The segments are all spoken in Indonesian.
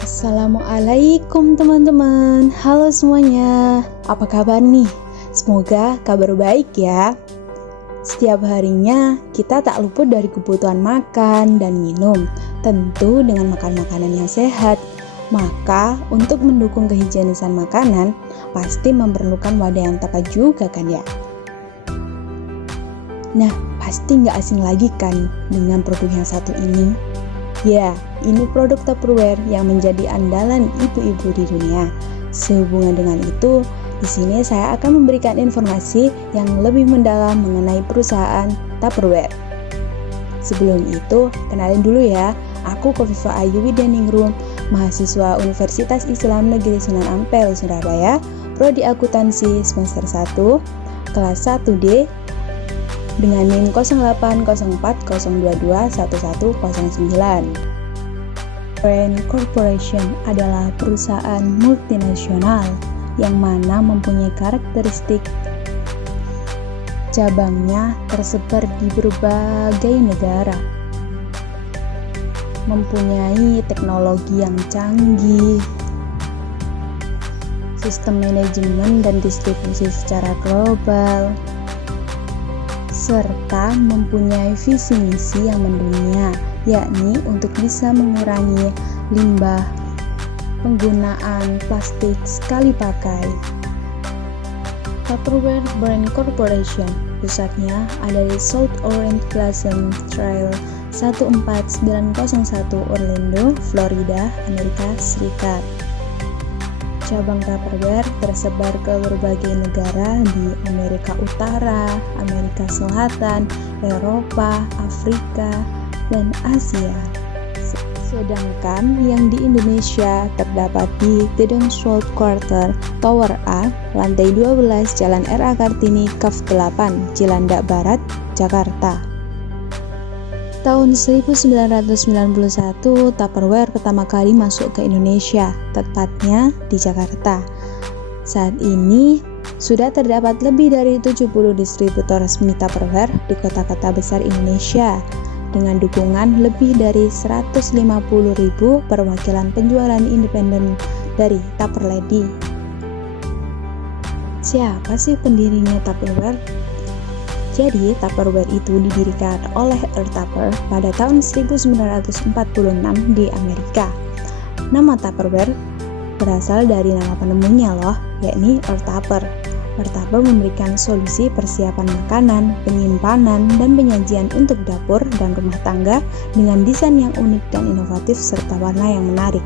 Assalamualaikum teman-teman. Halo semuanya. Apa kabar nih? Semoga kabar baik ya. Setiap harinya kita tak luput dari kebutuhan makan dan minum, tentu dengan makan makanan yang sehat. Maka untuk mendukung kehigienisan makanan pasti memerlukan wadah yang tepat juga kan ya. Nah, pasti nggak asing lagi kan dengan produk yang satu ini. Ya, ini produk Tupperware yang menjadi andalan ibu-ibu di dunia. Sehubungan dengan itu, di sini saya akan memberikan informasi yang lebih mendalam mengenai perusahaan Tupperware. Sebelum itu, kenalin dulu ya, aku Kofifa Ayu Widyaningrum, mahasiswa Universitas Islam Negeri Sunan Ampel, Surabaya, Prodi Akuntansi semester 1, kelas 1D, dengan NIM 080402211109. Brand Corporation adalah perusahaan multinasional yang mana mempunyai karakteristik cabangnya tersebar di berbagai negara, mempunyai teknologi yang canggih, sistem manajemen dan distribusi secara global, serta mempunyai visi misi yang mendunia, yakni untuk bisa mengurangi limbah penggunaan plastik sekali pakai. Tupperware Brand Corporation pusatnya ada di South Orange Pleasant Trail 14901 Orlando, Florida, Amerika Serikat. Cabang Tupperware tersebar ke berbagai negara di Amerika Utara, Amerika Selatan, Eropa, Afrika, dan Asia. Sedangkan yang di Indonesia terdapat di Gedung South Quarter Tower A, lantai 12, Jalan R.A. Kartini, Kaf 8, Cilandak Barat, Jakarta. Tahun 1991, Tupperware pertama kali masuk ke Indonesia, tepatnya di Jakarta. Saat ini, sudah terdapat lebih dari 70 distributor resmi Tupperware di kota-kota besar Indonesia, dengan dukungan lebih dari 150.000 perwakilan penjualan independen dari Tupperlady. Siapa sih pendirinya Tupperware? Jadi, Tupperware itu didirikan oleh Earl Tupper pada tahun 1946 di Amerika. Nama Tupperware berasal dari nama penemunya loh, yakni Earl Tupper. Earl Tupper memberikan solusi persiapan makanan, penyimpanan, dan penyajian untuk dapur dan rumah tangga dengan desain yang unik dan inovatif serta warna yang menarik.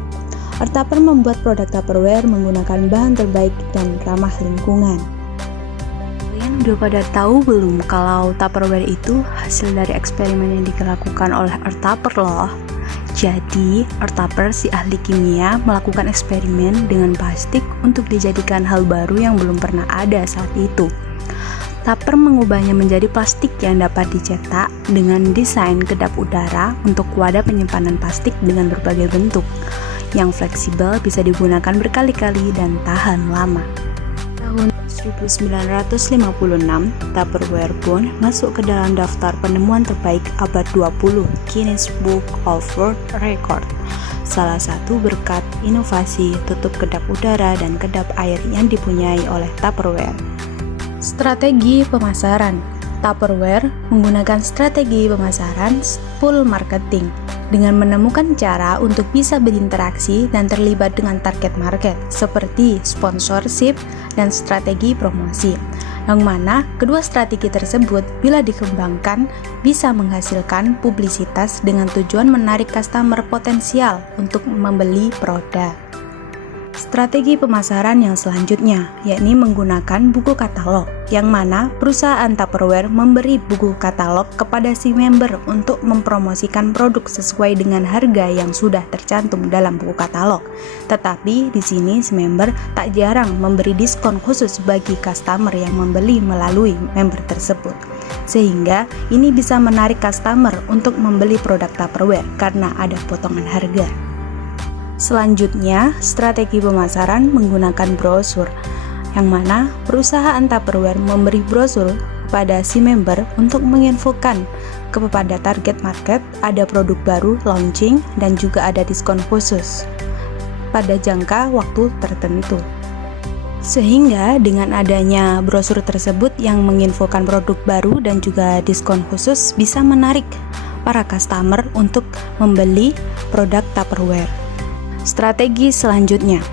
Earl Tupper membuat produk Tupperware menggunakan bahan terbaik dan ramah lingkungan. Udah pada tahu belum kalau Tupperware itu hasil dari eksperimen yang dilakukan oleh Earl Tupper loh. Jadi, Earl Tupper si ahli kimia melakukan eksperimen dengan plastik untuk dijadikan hal baru yang belum pernah ada saat itu. Tupper mengubahnya menjadi plastik yang dapat dicetak dengan desain kedap udara untuk wadah penyimpanan plastik dengan berbagai bentuk, yang fleksibel bisa digunakan berkali-kali dan tahan lama. Tahun 1956, Tupperware pun masuk ke dalam daftar penemuan terbaik abad 20 Guinness Book of World Record. Salah satu berkat inovasi tutup kedap udara dan kedap air yang dipunyai oleh Tupperware. Strategi pemasaran. Tupperware menggunakan strategi pemasaran pull marketing dengan menemukan cara untuk bisa berinteraksi dan terlibat dengan target market seperti sponsorship dan strategi promosi, yang mana kedua strategi tersebut bila dikembangkan bisa menghasilkan publisitas dengan tujuan menarik customer potensial untuk membeli produk. Strategi pemasaran yang selanjutnya, yakni menggunakan buku katalog, yang mana perusahaan Tupperware memberi buku katalog kepada si member untuk mempromosikan produk sesuai dengan harga yang sudah tercantum dalam buku katalog. Tetapi di sini si member tak jarang memberi diskon khusus bagi customer yang membeli melalui member tersebut. Sehingga ini bisa menarik customer untuk membeli produk Tupperware karena ada potongan harga. Selanjutnya, strategi pemasaran menggunakan brosur, yang mana perusahaan Tupperware memberi brosur kepada si member untuk menginfokan kepada target market ada produk baru launching dan juga ada diskon khusus. pada jangka waktu tertentu. Sehingga dengan adanya brosur tersebut yang menginfokan produk baru dan juga diskon khusus bisa menarik para customer untuk membeli produk Tupperware. Strategi selanjutnya,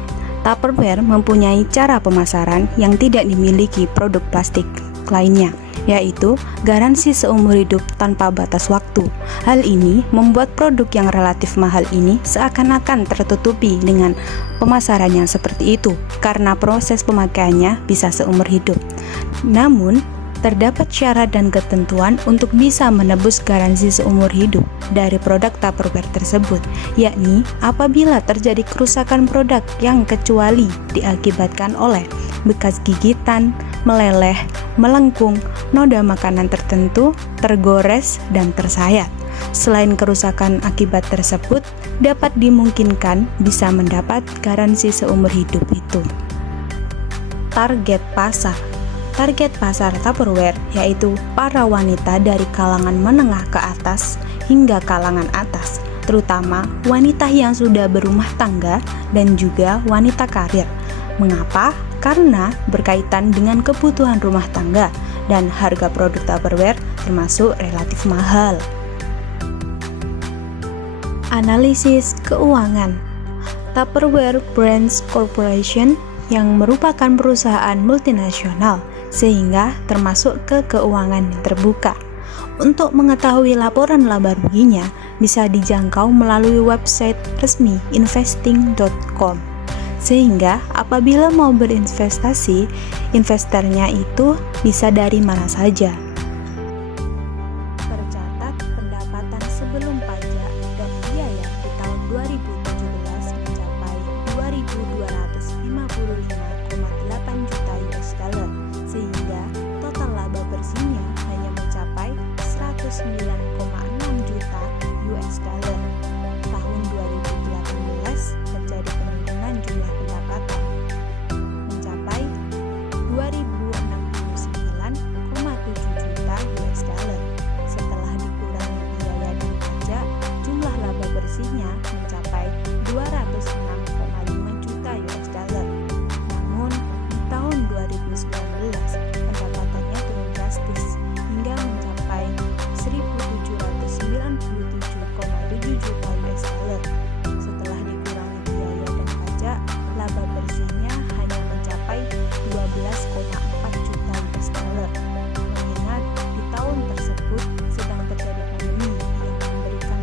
Tupperware mempunyai cara pemasaran yang tidak dimiliki produk plastik lainnya, yaitu garansi seumur hidup tanpa batas waktu. Hal ini membuat produk yang relatif mahal ini seakan-akan tertutupi dengan pemasaran yang seperti itu, karena proses pemakaiannya bisa seumur hidup. Namun, terdapat syarat dan ketentuan untuk bisa menebus garansi seumur hidup dari produk Tupperware tersebut, yakni apabila terjadi kerusakan produk yang kecuali diakibatkan oleh bekas gigitan, meleleh, melengkung, noda makanan tertentu, tergores, dan tersayat. Selain kerusakan akibat tersebut, dapat dimungkinkan bisa mendapat garansi seumur hidup itu. Target pasar. Target pasar Tupperware yaitu para wanita dari kalangan menengah ke atas hingga kalangan atas, terutama wanita yang sudah berumah tangga dan juga wanita karir. Mengapa? Karena berkaitan dengan kebutuhan rumah tangga dan harga produk Tupperware termasuk relatif mahal. Analisis keuangan. Tupperware Brands Corporation yang merupakan perusahaan multinasional sehingga termasuk ke keuangan yang terbuka. Untuk mengetahui laporan laba ruginya bisa dijangkau melalui website resmi investing.com. Sehingga apabila mau berinvestasi, investornya itu bisa dari mana saja. Tercatat pendapatan sebelum pajak dan biaya di tahun 2017 mencapai 2.255,8 juta US dollar, sehingga total laba bersihnya hanya mencapai 109,6 juta US dollar. Tahun 2018 terjadi penurunan jumlah pendapatan mencapai 2.069,7 juta US dollar. Setelah dikurangi biaya dan pajak, jumlah laba bersihnya mencapai 206,5 juta US dollar. Namun, di tahun 2019 pendapatannya turun drastis hingga mencapai 1.797,7 juta US dollar. Setelah dikurangi biaya dan pajak, laba bersihnya hanya mencapai 12,4 juta US dollar. Mengingat di tahun tersebut sedang terjadi pandemi yang memberikan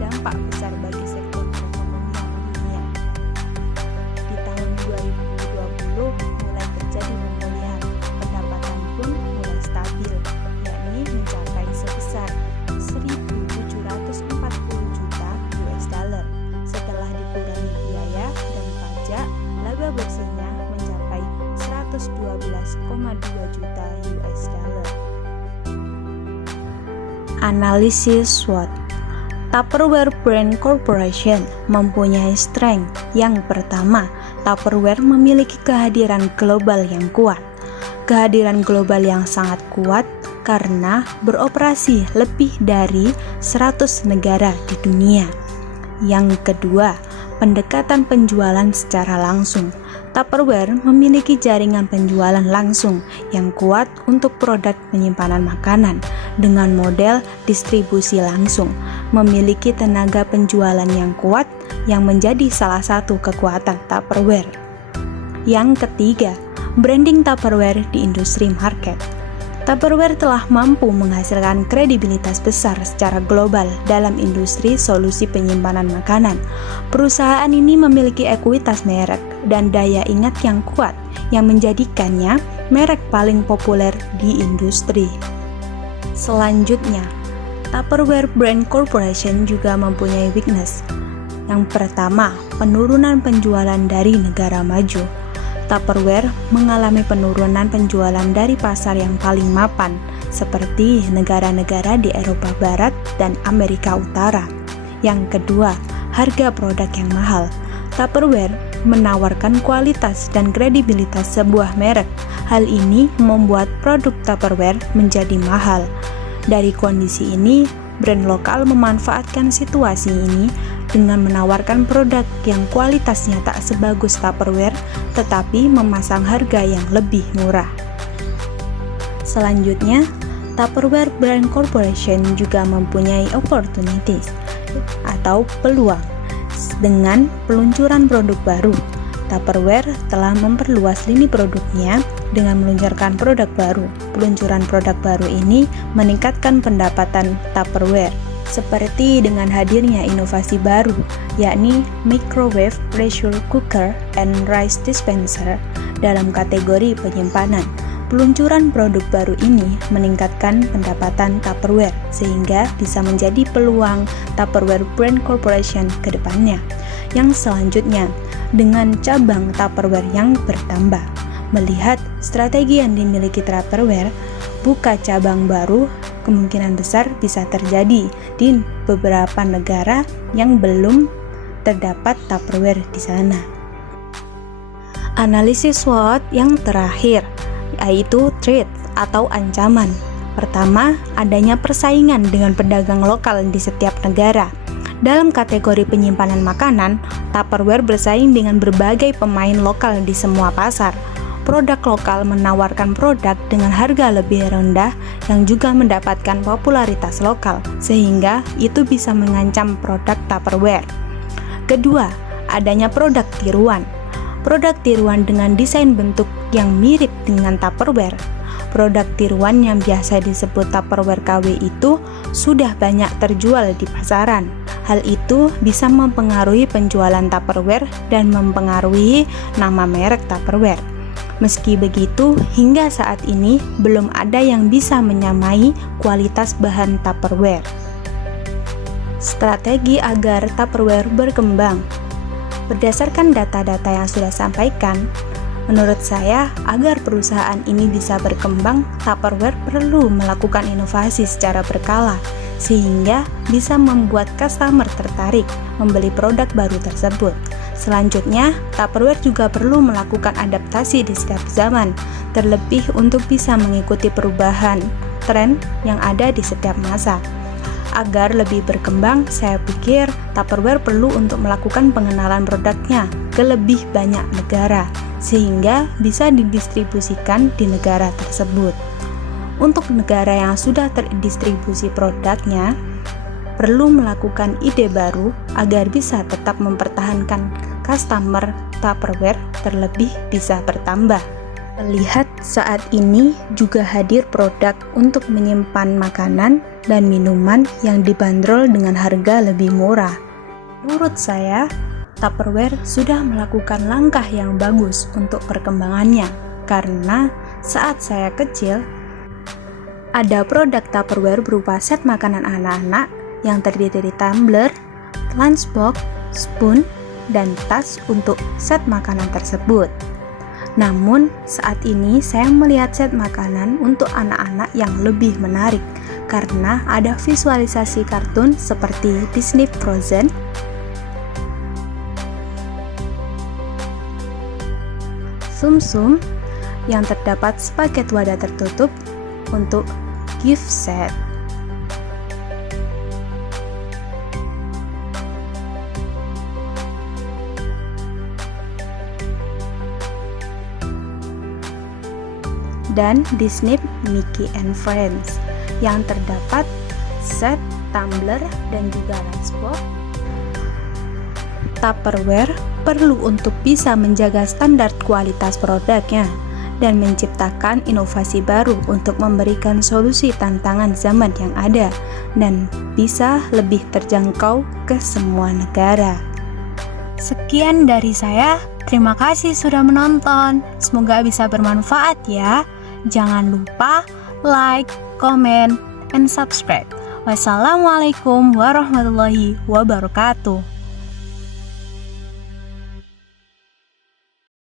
dampak besar bagi sektor perekonomian dunia. Di tahun 2020 mulai terjadi pemulihan, pendapatan pun mulai stabil, yakni mencapai sebesar 1.740 juta US dollar. Setelah dikurangi biaya dan pajak, laba bersihnya mencapai 112,2 juta US dollar. Analisis SWOT. Tupperware Brand Corporation mempunyai strength. Yang pertama, Tupperware memiliki kehadiran global yang kuat. Kehadiran global yang sangat kuat karena beroperasi lebih dari 100 negara di dunia. Yang kedua, pendekatan penjualan secara langsung. Tupperware memiliki jaringan penjualan langsung yang kuat untuk produk penyimpanan makanan dengan model distribusi langsung, memiliki tenaga penjualan yang kuat yang menjadi salah satu kekuatan Tupperware. Yang ketiga, branding Tupperware di industri market. Tupperware telah mampu menghasilkan kredibilitas besar secara global dalam industri solusi penyimpanan makanan. Perusahaan ini memiliki ekuitas merek dan daya ingat yang kuat yang menjadikannya merek paling populer di industri. Selanjutnya, Tupperware Brand Corporation juga mempunyai weakness. Yang pertama, penurunan penjualan dari negara maju. Tupperware mengalami penurunan penjualan dari pasar yang paling mapan, seperti negara-negara di Eropa Barat dan Amerika Utara. Yang kedua, harga produk yang mahal. Tupperware menawarkan kualitas dan kredibilitas sebuah merek. Hal ini membuat produk Tupperware menjadi mahal. Dari kondisi ini, brand lokal memanfaatkan situasi ini dengan menawarkan produk yang kualitasnya tak sebagus Tupperware, tetapi memasang harga yang lebih murah. Selanjutnya, Tupperware Brand Corporation juga mempunyai opportunities atau peluang dengan peluncuran produk baru. Tupperware telah memperluas lini produknya dengan meluncurkan produk baru. Peluncuran produk baru ini meningkatkan pendapatan Tupperware, seperti dengan hadirnya inovasi baru, yakni Microwave Pressure Cooker and Rice Dispenser dalam kategori penyimpanan. Peluncuran produk baru ini meningkatkan pendapatan Tupperware, sehingga bisa menjadi peluang Tupperware Brand Corporation ke depannya. Yang selanjutnya, dengan cabang Tupperware yang bertambah. Melihat strategi yang dimiliki Tupperware, buka cabang baru kemungkinan besar bisa terjadi di beberapa negara yang belum terdapat Tupperware di sana. Analisis SWOT yang terakhir, yaitu threat atau ancaman. Pertama, adanya persaingan dengan pedagang lokal di setiap negara. Dalam kategori penyimpanan makanan, Tupperware bersaing dengan berbagai pemain lokal di semua pasar. Produk lokal menawarkan produk dengan harga lebih rendah yang juga mendapatkan popularitas lokal, sehingga itu bisa mengancam produk Tupperware. Kedua, adanya produk tiruan. Produk tiruan dengan desain bentuk yang mirip dengan Tupperware. Produk tiruan yang biasa disebut Tupperware KW itu sudah banyak terjual di pasaran. Hal itu bisa mempengaruhi penjualan Tupperware dan mempengaruhi nama merek Tupperware. Meski begitu, hingga saat ini belum ada yang bisa menyamai kualitas bahan Tupperware. Strategi agar Tupperware berkembang. Berdasarkan data-data yang sudah sampaikan, menurut saya, agar perusahaan ini bisa berkembang, Tupperware perlu melakukan inovasi secara berkala, sehingga bisa membuat customer tertarik membeli produk baru tersebut. Selanjutnya, Tupperware juga perlu melakukan adaptasi di setiap zaman, terlebih untuk bisa mengikuti perubahan tren yang ada di setiap masa. Agar lebih berkembang, saya pikir Tupperware perlu untuk melakukan pengenalan produknya ke lebih banyak negara, sehingga bisa didistribusikan di negara tersebut. Untuk negara yang sudah terdistribusi produknya, perlu melakukan ide baru agar bisa tetap mempertahankan customer Tupperware, terlebih bisa bertambah. Lihat saat ini juga hadir produk untuk menyimpan makanan dan minuman yang dibanderol dengan harga lebih murah. Menurut saya, Tupperware sudah melakukan langkah yang bagus untuk perkembangannya, karena saat saya kecil, ada produk Tupperware berupa set makanan anak-anak yang terdiri dari tumbler, lunchbox, spoon, dan tas untuk set makanan tersebut. Namun, saat ini saya melihat set makanan untuk anak-anak yang lebih menarik karena ada visualisasi kartun seperti Disney Frozen, Tsum Tsum yang terdapat sepaket wadah tertutup untuk gift set. Dan Disney Mickey and Friends yang terdapat set tumbler dan juga lunchbox. Tupperware perlu untuk bisa menjaga standar kualitas produknya dan menciptakan inovasi baru untuk memberikan solusi tantangan zaman yang ada dan bisa lebih terjangkau ke semua negara. Sekian dari saya, terima kasih sudah menonton. Semoga bisa bermanfaat ya. Jangan lupa like, comment, and subscribe. Wassalamualaikum warahmatullahi wabarakatuh.